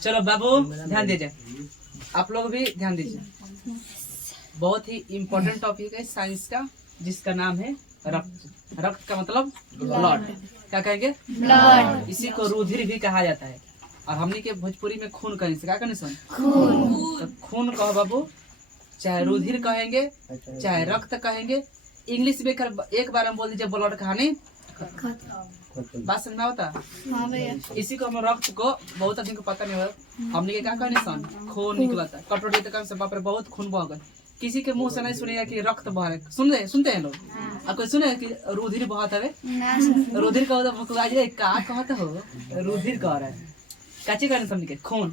चलो बाबू ध्यान दीजिए, आप लोग भी ध्यान दीजिए। बहुत ही इम्पोर्टेंट टॉपिक है साइंस का, जिसका नाम है रक्त। रक्त का मतलब ब्लड, क्या कहेंगे? ब्लड। इसी को रुधिर भी कहा जाता है, और हमने के भोजपुरी में खून कहेंगे। क्या कहने सुन? खून। तो खून कहो बाबू, चाहे रुधिर कहेंगे चाहे रक्त कहेंगे। इंग्लिश में एक बार हम बोल दीजिए ब्लड, कहानी बात समझ में होता। हाँ भैया। इसी को हम रक्त को बहुत आदमी को पता नहीं हो, हमने के क्या कहने सन? खून निकला था कटोरी तक से, बाप रे बहुत खून बह गए। किसी के मुंह से नहीं सुनेगा कि रक्त बह रहा है, सुनते हैं लोग? और कोई सुने कि रुधिर बहत है? रुधिर का होता का कहता हो, रुधिर कह रहा है। काची कहने समझ के खून।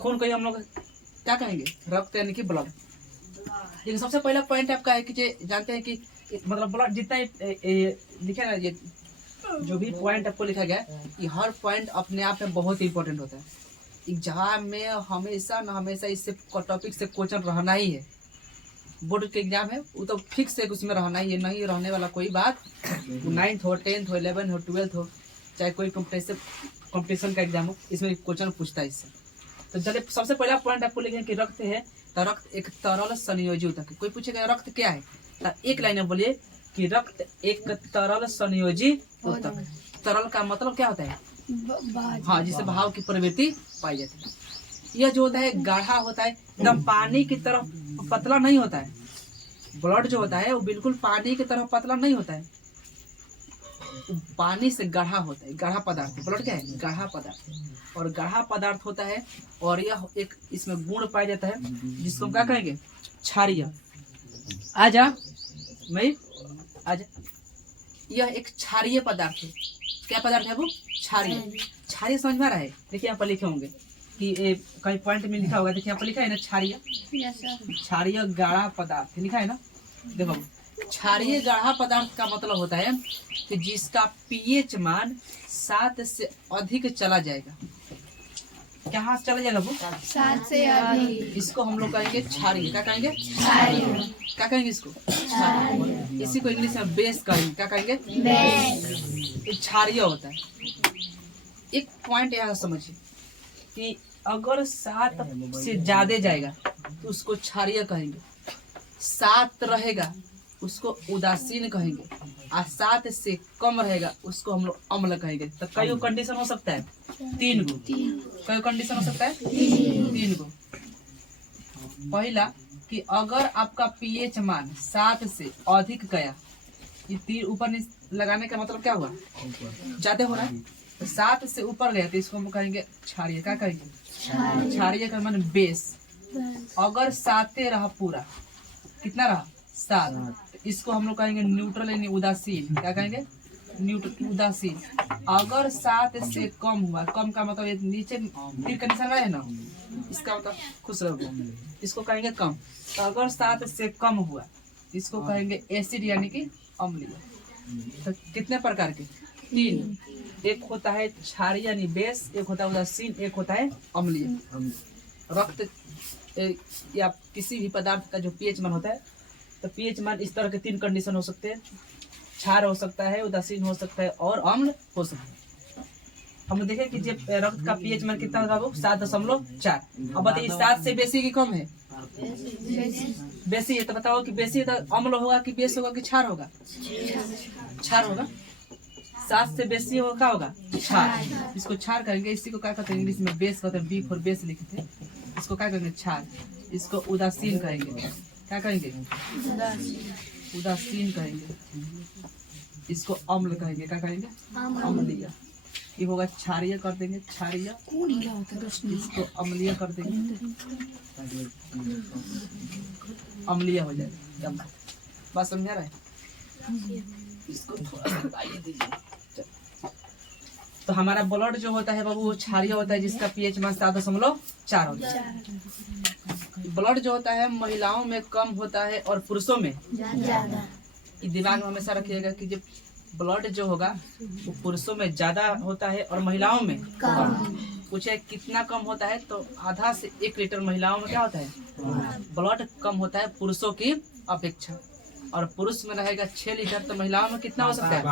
खून को हम लोग क्या कहेंगे? रक्त यानी कि ब्लड। लेकिन सबसे पहला पॉइंट आपका है कि जानते हैं कि मतलब ब्लड जितना लिखा है ना, ये जो भी पॉइंट आपको लिखा गया है, ये हर पॉइंट अपने आप में बहुत इंपॉर्टेंट होता है। एग्जाम में हमेशा न हमेशा इससे टॉपिक से क्वेश्चन रहना ही है। बोर्ड के एग्जाम है वो तो फिक्स है, उसमें रहना ही है, नहीं रहने वाला कोई बात। 9th हो, 10th हो, 11th हो, 12th हो, चाहे कोई कॉम्पिटिशन का एग्जाम हो, इसमें क्वेश्चन पूछता है इससे। तो चलिए सबसे पहला पॉइंट आपको लिखें कि रक्त है, तो रक्त एक तरल संयोजी होता है। कोई पूछेगा रक्त क्या है, तो एक लाइन में बोलिए कि रक्त एक तरल संयोजी ऊतक। तरल का मतलब क्या होता है? हाँ, जिसे भाव की प्रवृत्ति पाई जाती है। यह जो होता है गाढ़ा होता है, एकदम पानी की तरह पतला नहीं होता है। ब्लड जो होता है वो बिल्कुल पानी की तरह पतला नहीं होता है, पानी से गाढ़ा होता है। गाढ़ा पदार्थ ब्लड क्या है? गाढ़ा पदार्थ। और गाढ़ा पदार्थ होता है, और यह एक इसमें गुण पाया जाता है जिसको क्या कहेंगे? क्षारीय। आजा मैं आजा, यह एक क्षारीय पदार्थ है। क्या पदार्थ है वो? क्षारीय। क्षारीय समझ में आ रहा है? देखिए यहाँ पर लिखे होंगे कि कहीं पॉइंट में लिखा होगा, देखिए यहाँ पर लिखा है ना क्षारीय। क्षारीय गाढ़ा पदार्थ लिखा है ना, देखो। क्षारीय गाढ़ा पदार्थ का मतलब होता है कि जिसका पीएच मान 7 से अधिक चला जाएगा। कहाँ से चला जाएगा वो? 7 से अधिक। इसको हम लोग कहेंगे क्षारीय। क्या कहेंगे? क्षारीय। क्या कहेंगे इसको? क्षारीय। इसी को इंग्लिश में बेस कहेंगे। क्या कहेंगे? बेस। क्षारीय होता है। एक पॉइंट यहाँ समझिए कि अगर 7 से ज्यादा जाएगा तो उसको क्षारीय कहेंगे, 7 रहेगा उसको उदासीन कहेंगे, और 7 से कम रहेगा उसको हम लोग अम्ल कहेंगे। तो कई कंडीशन हो सकता है? 3 गो। कई कंडीशन हो सकता है? 3 गो। पहला कि अगर आपका पीएच मान 7 से अधिक गया, ये तीर ऊपर लगाने का मतलब क्या हुआ? ज्यादा हो रहा है। तो 7 से ऊपर गया तो इसको हम कहेंगे क्षारीय। क्या कहेंगे? क्षारीय का मान बेस। अगर 7 रहा पूरा, कितना रहा? 7, इसको हम लोग कहेंगे न्यूट्रल यानी उदासीन। क्या कहेंगे? न्यूट्रल, उदासीन। अगर 7 से कम हुआ, कम का मतलब ये नीचे तीर का निशान है ना, इसका मतलब खुश रहो, इसको कहेंगे कम। तो अगर 7 से कम हुआ इसको कहेंगे एसिड यानी कि अम्लीय। तो कितने प्रकार के? 3। एक होता है क्षारीय यानी बेस, एक होता है उदासीन, एक होता है अम्लीय। रक्त या किसी भी पदार्थ का जो पीएच मान होता है, तो पीएच मान इस तरह के 3 कंडीशन हो सकते हैं। क्षार हो सकता है, उदासीन हो सकता है, और अम्ल हो सकता है। हम देखें कि जब रक्त का पीएच मान कितना होगा वो 7.4। अब बताइए 7 से बेसी की कम है? बेसी है। तो बताओ कि बेसी है तो अम्ल होगा कि बेस होगा कि क्षार होगा? क्षार होगा। 7 से बेसी होगा क्या होगा? क्षार। इसको क्षार कहेंगे। इसी को क्या कहते हैं? इंग्लिश में बेस कहते हैं, बी फॉर बेस लिखते हैं। इसको क्या कहेंगे? क्षार। इसको उदासीन कहेंगे। क्या कहेंगे? उदासीन कहेंगे। इसको अम्ल कहेंगे। क्या कहेंगे? अम्लीय। ये होगा क्षारीय कर देंगे, क्षारीय। इसको अम्लीय कर देंगे, अम्लीय हो जाएगा। बात समझ आ रहा है? इसको थोड़ा बताइए दीजिए। तो हमारा ब्लड जो होता है बाबू वो क्षारीय होता है, जिसका पीएच मान 7.4 होता है। ब्लड जो होता है महिलाओं में कम होता है और पुरुषों में ज्यादा। दिमाग में हमेशा रखिएगा कि जब ब्लड जो होगा वो पुरुषों में ज्यादा होता है और महिलाओं में कम। पूछे कितना कम होता है, तो आधा से 1 लीटर महिलाओं में क्या होता है? ब्लड कम होता है पुरुषों की अपेक्षा। और पुरुष में रहेगा 6 लीटर, तो महिलाओं में कितना हो सकता है?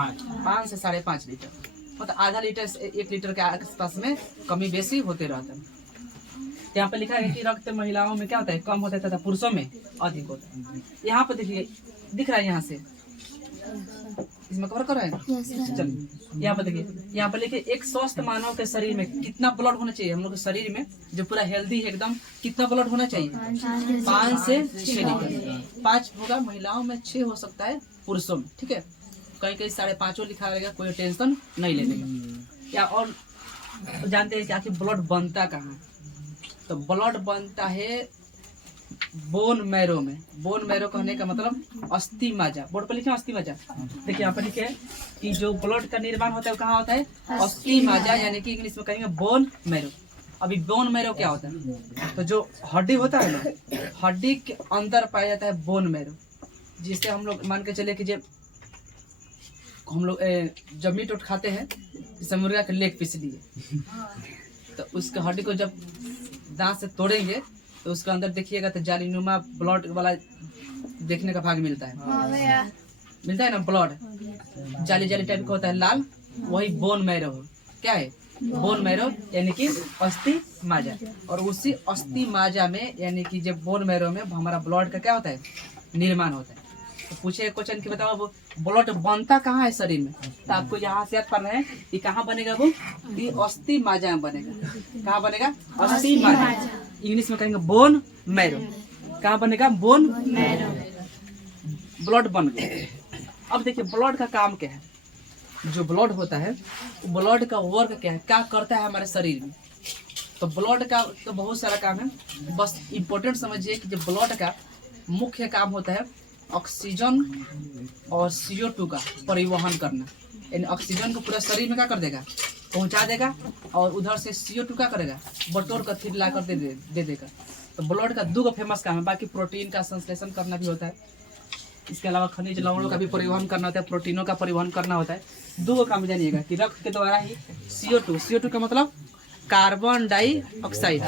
5 से 5.5 लीटर। मतलब आधा लीटर से 1 लीटर के आसपास में कमी बेसी होते रहता है। यहाँ पे लिखा है कि रक्त महिलाओं में क्या होता है, कम होता है तथा पुरुषों में अधिक होता है। यहाँ पे देखिए दिख रहा है यहाँ से, इसमें कवर कर रहा है। चलिए यहाँ पे देखिए, यहाँ पे लिखिए एक स्वस्थ मानव के शरीर में कितना ब्लड होना चाहिए। हम लोग के शरीर में जो पूरा हेल्दी है एकदम, कितना ब्लड होना चाहिए? 5 से 6 लीटर। 5 होगा महिलाओं में, 6 हो सकता है पुरुषों में, ठीक है। कहीं कहीं 5.5 लिखा रहेगा, कोई टेंशन नहीं लेगा। या और जानते हैं कि आखिर ब्लड बनता कहाँ है? तो ब्लड बनता है बोन मैरो में। बोन मैरो कहने का मतलब अस्थि माजा। बोर्ड पर लिखे अस्थि माजा, देखिए यहाँ पर लिखे कि जो ब्लड का निर्माण होता है वो कहाँ होता है? अस्थि माजा, यानी कि इंग्लिश में कहेंगे बोन मैरो। अभी बोन मैरो क्या होता है? तो जो हड्डी होता है ना, हड्डी के अंदर पाया जाता है बोन मैरो, जिससे हम लोग मान के चले कि जब हम लोग जब मीट उठ खाते हैं, जैसे मुर्गा के लेग पीस लिए, तो उसके हड्डी को जब दांत से तोड़ेंगे तो उसके अंदर देखिएगा तो जालीनुमा ब्लड वाला देखने का भाग मिलता है। मिलता है ना ब्लड, जाली जाली टाइप का होता है, लाल, वही बोन मैरो हो। क्या है? बोन मैरो, यानी कि अस्थि माजा। और उसी अस्थि माजा में, यानी कि जब बोन मैरो में हमारा ब्लड का क्या होता है? निर्माण होता है। तो पूछे क्वेश्चन कि बताओ वो ब्लड बनता कहाँ है शरीर में? तो आपको यहाँ से याद करना है कि कहाँ बनेगा वो? ये अस्थि माजा में बनेगा। कहाँ बनेगा? अस्थि माजा। इंग्लिश में कहेंगे बोन मैरो। कहाँ बनेगा? Bone marrow. ब्लड बन गया। अब देखिए ब्लड का काम क्या है? जो ब्लड होता है, ब्लड का वर्क क्या है, क्या करता है हमारे शरीर में? तो ब्लड का तो बहुत सारा काम है, बस इम्पोर्टेंट समझिए कि जो ब्लड का मुख्य काम होता है ऑक्सीजन और CO2 का परिवहन करना। यानी ऑक्सीजन को पूरा शरीर में क्या कर देगा? पहुंचा देगा, और उधर से CO2 क्या करेगा? बटोर कर फिर ला कर दे देगा। तो ब्लड का 2 फेमस काम है। बाकी प्रोटीन का संश्लेषण करना भी होता है, इसके अलावा खनिज लवणों का भी परिवहन करना होता है, प्रोटीनों का परिवहन करना होता है। 2 काम जानिएगा कि रक्त के द्वारा ही CO2 का मतलब कार्बन डाइऑक्साइड,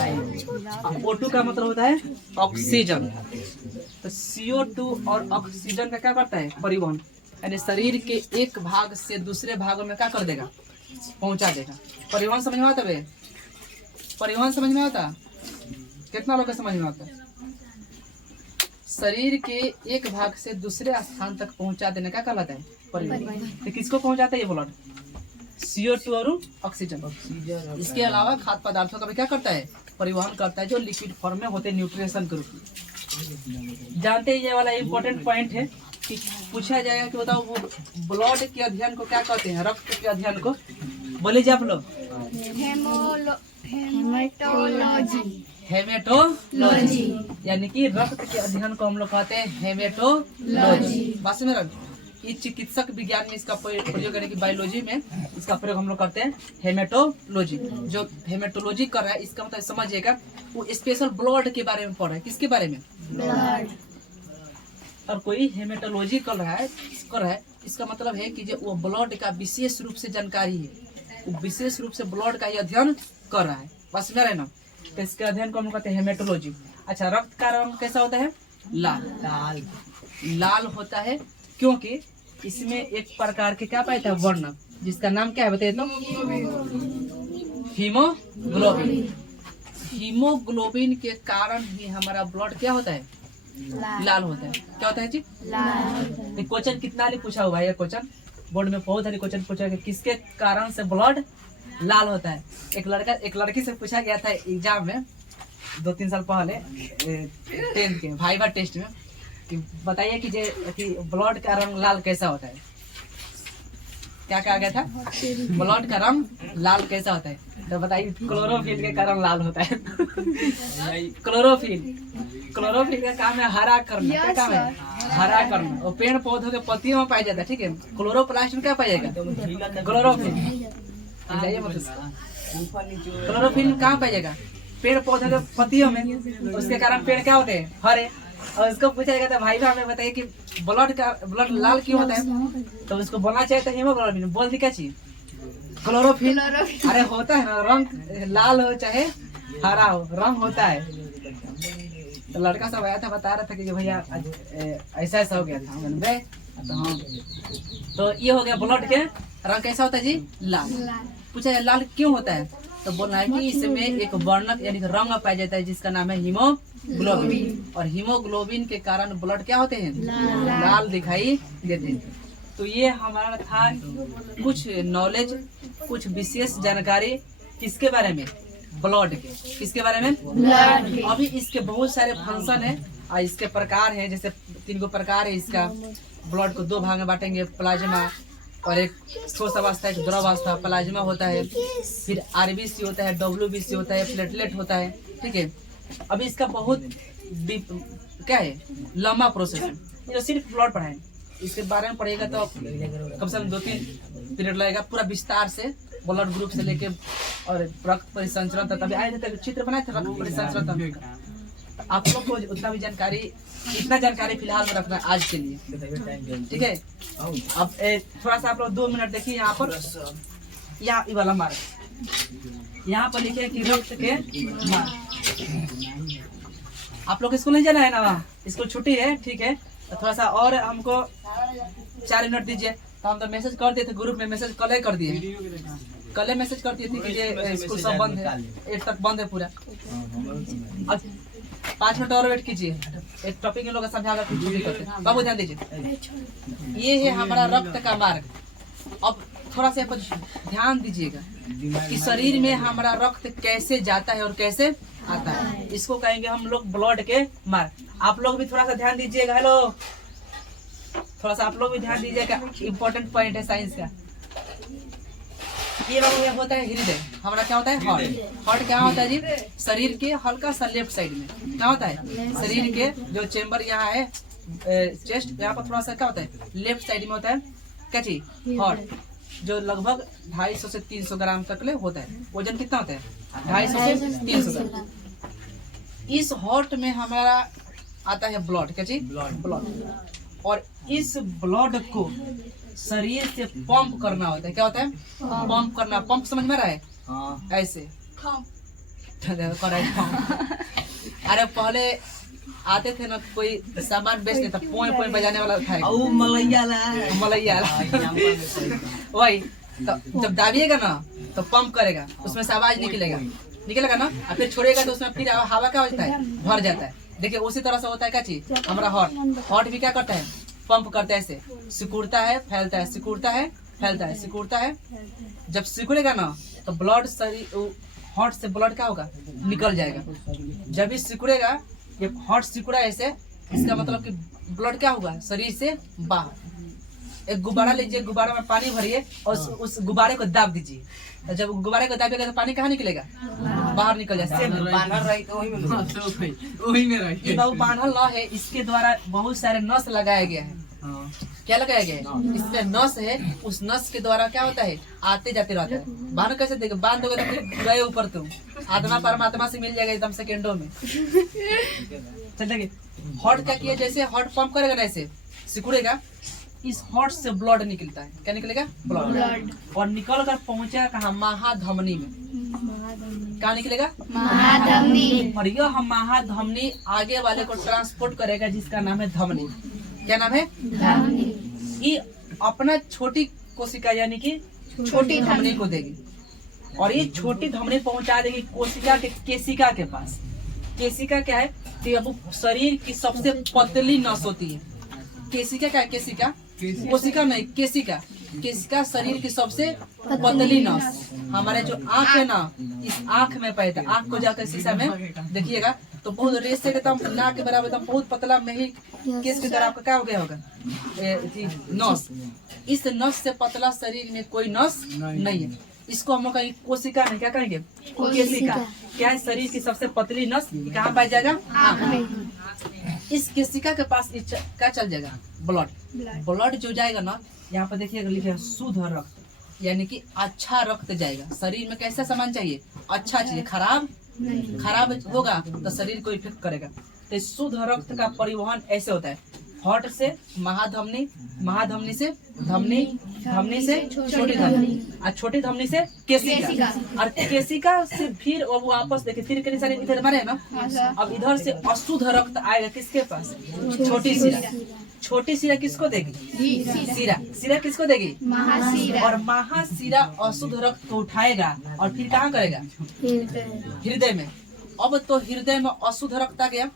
O2 का मतलब होता है ऑक्सीजन। तो CO2 और ऑक्सीजन का क्या करता है? परिवहन, यानी शरीर के एक भाग से दूसरे भागों में क्या कर देगा? पहुंचा देगा। परिवहन समझ में आता है? परिवहन समझ में आता? कितना लोग समझ में आता? शरीर के एक भाग से दूसरे स्थान तक पहुंचा देने का कहलाता है परिवहन। तो किसको पहुंचाता है ये ब्लड? CO2 और ऑक्सीजन। इसके अलावा खाद्य पदार्थों का भी क्या करता है? परिवहन करता है, जो लिक्विड फॉर्म में होते हैं न्यूट्रिशन के रूप में। जानते हैं ये वाला इम्पोर्टेंट पॉइंट है कि पूछा जाएगा कि बताओ वो ब्लड के अध्ययन को क्या कहते हैं? रक्त के अध्ययन को बोलिए आप लोग। हेमेटोलॉजी, यानी कि रक्त के अध्ययन को हम लोग कहते हैं हेमेटोलॉजी। बात में ये चिकित्सक विज्ञान में इसका प्रयोग करने की, बायोलॉजी में इसका प्रयोग हम लोग करते हैं हेमेटोलॉजी। जो हेमेटोलॉजी कर रहा है इसका मतलब समझिएगा वो स्पेशल ब्लड के बारे में पढ़ रहा है। किसके बारे में? ब्लड। और कोई हेमेटोलॉजी कर रहा है इसका मतलब है कि जो वो ब्लड का विशेष रूप से जानकारी है, वो विशेष रूप से ब्लड का ही अध्ययन कर रहा है। बस में रहना, तो इसके अध्ययन को हम कहते हैं हेमेटोलॉजी। अच्छा, रक्त का रंग कैसा होता है? लाल। लाल होता है क्योंकि इसमें एक प्रकार के क्या पाया था? वर्णक, जिसका नाम क्या है बताइए तो? हीमोग्लोबिन। हीमोग्लोबिन के कारण ही हमारा ब्लड क्या होता है? लाल होता है। क्या होता है जी? लाल। क्वेश्चन कितना पूछा हुआ है? ये क्वेश्चन बोर्ड में बहुत सारे क्वेश्चन पूछा गया, किसके कारण से ब्लड लाल होता है? एक लड़की से पूछा गया था एग्जाम में 2-3 साल पहले 10th के वाइवा टेस्ट में कि बताइए कि ब्लड का रंग लाल कैसा होता है? क्या कहा गया था? ब्लड का रंग लाल कैसा होता है? तो बताइए क्लोरोफिल के कारण लाल होता है। क्लोरोफिल का काम है हरा करना। क्या काम है? हरा करना। और पेड़ पौधों के पत्तियों में पाया जाता है, ठीक है। क्लोरोप्लास्ट में क्या पाया जाएगा? क्लोरोफिल। क्लोरोफिल कहाँ पाया जाएगा? पेड़ पौधों के पत्तियों में। उसके कारण पेड़ क्या होते हैं? हरे। और उसको पूछा जाएगा था भाई हमें बताइए कि ब्लड लाल क्यों होता है? तो उसको बोलना चाहिए था हीमोग्लोबिन। बोल दी क्या चीज? क्लोरोफिल। अरे होता है ना, रंग लाल हो चाहे हरा हो, रंग होता है। तो लड़का सब आया था, बता रहा था कि भैया ऐसा ऐसा हो गया था। मैंने तो हाँ, तो ये हो गया ब्लड के रंग कैसा होता है जी? लाल। पूछा है लाल क्यों होता है? तो बोलना है कि इसमें एक वर्णक यानी कि रंग पाया जाता है जिसका नाम है हीमोग्लोबिन, और हीमोग्लोबिन के कारण ब्लड क्या होते हैं, लाल दिखाई देते हैं। तो ये हमारा था कुछ नॉलेज, कुछ विशेष जानकारी किसके बारे में, ब्लड के, किसके बारे में, ब्लड के। अभी इसके बहुत सारे फंक्शन है और इसके प्रकार है, जैसे 3 गो प्रकार है इसका। ब्लड को 2 भाग में बांटेंगे, प्लाज्मा और एक ठोस अवस्था, एक द्रव अवस्था। प्लाज्मा होता है, फिर आरबीसी होता है, डब्ल्यूबीसी होता है, प्लेटलेट होता है, ठीक है। अभी इसका बहुत क्या है, लंबा प्रोसेस है। ये तो सिर्फ ब्लड पढ़ाएंगे, इसके बारे में पढ़ेगा तो कम से कम 2-3 पीरियड लगेगा पूरा विस्तार से, ब्लड ग्रुप से लेके और रक्त परिसंचरण तक। अभी आए थे चित्र बनाए थे रक्त परिसंचरण तक। आप लोग को उतना भी जानकारी, इतना जानकारी फिलहाल में रखना आज के लिए, ठीक है। अब थोड़ा सा आप लोग 2 मिनट देखिए यहाँ पर, यहाँ ये वाला मार्ग, यहाँ पर लिखे कि रक्त के मार्ग। आप लोग स्कूल नहीं जाना है ना, स्कूल छुट्टी है, ठीक है। तो थोड़ा सा और हमको 4 मिनट दीजिए। तो हम तो मैसेज कर दिए थे ग्रुप में, मैसेज कल ही कर दिए, कल मैसेज कर दिए थे कि ये स्कूल सब बंद है, 8 तक बंद है पूरा। अब 5 मिनट और वेट कीजिए, एक टॉपिक इन लोग समझा कर बाबू ध्यान दीजिए। ये है हमारा रक्त का मार्ग। अब थोड़ा सा कुछ ध्यान दीजिएगा कि शरीर में हमारा रक्त कैसे जाता है और कैसे आता है, इसको कहेंगे हम लोग ब्लड के मार्ग। आप लोग भी थोड़ा सा ध्यान दीजिएगा, हेलो, थोड़ा सा आप लोग भी ध्यान दीजिएगा, इम्पोर्टेंट पॉइंट है साइंस का। ये बाबू होता है हृदय, हमारा क्या होता है, हार्ट। हार्ट क्या होता है जी, शरीर के हल्का सा लेफ्ट साइड में क्या होता है, शरीर के जो चेम्बर यहाँ है, चेस्ट यहाँ पर थोड़ा सा क्या होता है, लेफ्ट साइड में होता है क्या चीज, हार्ट, जो लगभग 250 से 300 ग्राम तक ले होता है। वजन कितना होता है, 250 से 300 ग्राम। इस हार्ट में हमारा आता है ब्लड, क्या चीज, ब्लड। और इस ब्लड को शरीर से पंप करना होता है, क्या होता है, पंप करना। पंप समझ में रहा है, ऐसे अरे पहले आते थे ना, कोई सामान बेचते था, पोए पोए बजाने वाला था, मलैया वही। तो जब दाबिएगा ना तो पंप करेगा, उसमें से आवाज निकलेगा ना, और फिर छोड़ेगा तो उसमें फिर हवा क्या होता है, भर जाता है। देखिए उसी तरह से होता है क्या चीज, हमारा हार्ट भी क्या करता है, पंप करता है, ऐसे सिकुड़ता है, फैलता है, सिकुड़ता है, फैलता है, सिकुड़ता है। जब सिकुड़ेगा ना तो ब्लड शरीर, हार्ट से ब्लड क्या होगा, निकल जाएगा। जब भी सिकुड़ेगा, ये हार्ट सिकुड़ा ऐसे, इसका मतलब कि ब्लड क्या होगा, शरीर से बाहर। एक गुब्बारा लीजिए, गुब्बारा में पानी भरिए और उस गुब्बारे को दाब दीजिए। तो जब गुब्बारे को दाबिएगा तो पानी कहाँ निकलेगा, बाहर निकल जाए। ये बाबू बांधल न है, इसके द्वारा बहुत सारे नस लगाया गया है। क्या लगाया गया है, इसमें नस है, उस नस के द्वारा क्या होता है, आते जाते रहता है। बांध कैसे देगा, बांध दोगे तो फिर गए ऊपर, तुम आत्मा परमात्मा से मिल जाएगा एकदम सेकेंडों में। चल देखिए हार्ट क्या किया, जैसे हार्ट पंप करेगा ना ऐसे सिकुड़ेगा, इस हार्ट से ब्लड निकलता है, क्या निकलेगा, ब्लड। और निकल कर पहुंचेगा कहाँ, महाधमनी में। कहाँ निकलेगा, महाधमनी। और यह महाधमनी आगे वाले को ट्रांसपोर्ट करेगा, जिसका नाम है धमनी। क्या नाम है, धमनी। ये अपना छोटी कोशिका यानी कि छोटी धमनी को देगी, और ये छोटी धमनी पहुंचा देगी कोशिका के केशिका के पास। केशिका क्या है, तो शरीर की सबसे पतली नस होती है। केशिका क्या है, केशिका, कोशिका नहीं, केशिका। केशिका शरीर की सबसे पतली नस। हमारे जो आँख है ना, इस आँख में पैदा, आँख को जाकर शीशा में देखिएगा तो बहुत रेस से एकदम नाक के बराबर, एकदम बहुत पतला में ही केस के द्वारा आपका क्या हो गया होगा, नस। इस नस से पतला शरीर में कोई नस नहीं है। इसको हम लोग कहेंगे कोशिका नहीं, क्या कहेंगे, केशिका। क्या है, शरीर की सबसे पतली नस कहाँ पाया जाएगा, आँख में। इस केशिका के पास क्या चल जाएगा, ब्लड। ब्लड जो जाएगा ना, यहाँ पर देखिएगा लिखे है शुद्ध रक्त, यानी कि अच्छा रक्त जाएगा। शरीर में कैसा सामान चाहिए, अच्छा चाहिए, खराब होगा तो शरीर को इफेक्ट करेगा। तो शुद्ध रक्त का परिवहन ऐसे होता है, हार्ट से महाधमनी, महाधमनी से धमनी, धमनी से छोटी धमनी, और छोटी धमनी से केशिका, और केशिका से फिर वो वापस देखिए फिर के निशान इधर मारे ना। अब इधर से अशुद्ध रक्त आएगा किसके पास, छोटी शिरा। छोटी शिरा किसको देगी? शिरा। शिरा किसको देगी? महाशिरा। और महाशिरा अशुद्ध रक्त को उठाएगा और फिर कहाँ करेगा? हृदय में। अब तो हृदय में अशुद्ध रक्त आ गया,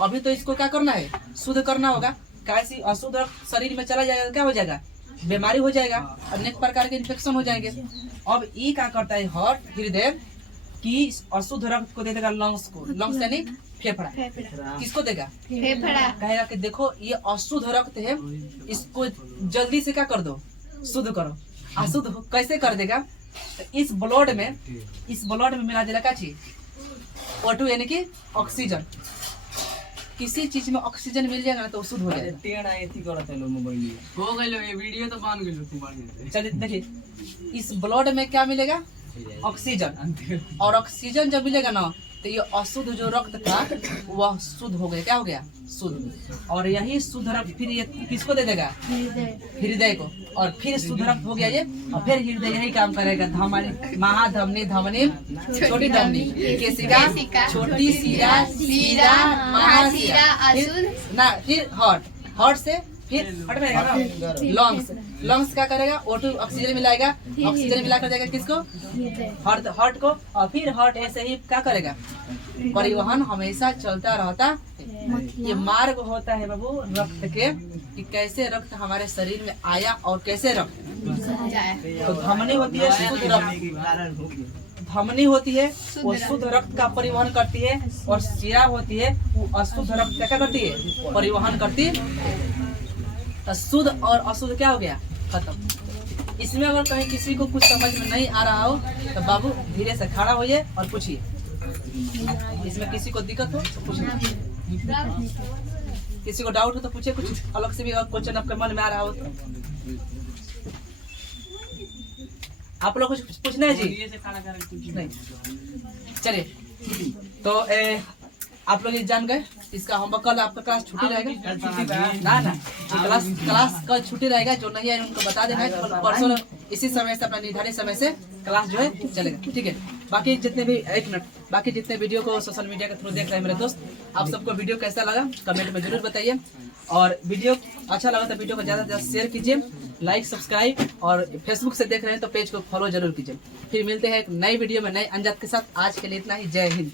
अभी तो इसको क्या करना है? शुद्ध करना होगा। कैसी अशुद्ध रक्त शरीर में चला जाएगा, क्या हो जाएगा? बीमारी हो जाएगा, अनेक प्रकार के इन्फेक्शन हो जाएंगे। अब ये क्या करता है हार्ट, हृदय की अशुद्ध रक्त को दे देगा लंग्स को। लंग्स यानी फेफड़ा। किसको देगा? फेफड़ा। कहेगा कि देखो ये अशुद्ध रक्त है, इसको जल्दी से क्या कर दो? शुद्ध करो। अशुद्ध कैसे कर देगा? इस ब्लड में मिला देगा क्या चीज? O2 यानी कि ऑक्सीजन। किसी चीज में ऑक्सीजन मिल जाएगा ना तो शुद्ध हो जाएगा। चलिए देखिए, इस ब्लड में क्या मिलेगा? ऑक्सीजन। और ऑक्सीजन जब मिलेगा ना तो ये अशुद्ध जो रक्त था वह शुद्ध हो गया। क्या हो गया? शुद्ध। और यही शुद्ध रक्त फिर ये किसको दे देगा? हृदय को। और फिर शुद्ध रक्त हो गया ये, और फिर हृदय यही काम करेगा। धमनी, महाधमनी, धमनी, छोटी धमनी, केशिका, छोटी शिरा, शिरा, महाशिरा, फिर हार्ट से फिर हट रहेगा ना लंग्स क्या करेगा? O2 ऑक्सीजन मिलाएगा, ऑक्सीजन मिलाकर जाएगा किसको? हार्ट को। और फिर हार्ट ऐसे ही क्या करेगा? परिवहन हमेशा चलता रहता। ये मार्ग होता है बाबू रक्त के, कि कैसे रक्त हमारे शरीर में आया और कैसे रक्त। तो धमनी होती है शुद्ध रक्त, धमनी होती है वो शुद्ध रक्त का परिवहन करती है, और शिरा होती है वो अशुद्ध रक्त का क्या करती है? परिवहन करती है। शुद्ध और अशुद्ध क्या हो गया? खत्म। इसमें अगर कहीं किसी को कुछ समझ में नहीं आ रहा हो तो बाबू धीरे से खड़ा होइए और पूछिए। इसमें किसी को दिक्कत हो तो पूछिए, किसी को डाउट हो तो पूछिए। कुछ अलग से भी अगर क्वेश्चन आपके मन में आ रहा हो तो आप लोग कुछ पूछना है जी? नहीं। चलिए तो आप लोग ये जान गए इसका होमवर्क। कल आपका क्लास छुट्टी रहेगा ना? क्लास कल छुट्टी रहेगा। जो नहीं है उनको बता देना है। परसों इसी समय से अपना निर्धारित समय से क्लास जो है चलेगा, ठीक है। बाकी जितने भी बाकी जितने वीडियो को सोशल मीडिया के थ्रू देख रहे हैं मेरे दोस्त, आप सबको वीडियो कैसा लगा कमेंट में जरूर बताइए। और वीडियो अच्छा लगा तो वीडियो को ज़्यादा से ज़्यादा शेयर कीजिए, लाइक, सब्सक्राइब, और फेसबुक से देख रहे हैं तो पेज को फॉलो जरूर कीजिए। फिर मिलते हैं एक नई वीडियो में नए अंजाद के साथ। आज के लिए इतना ही। जय हिंद।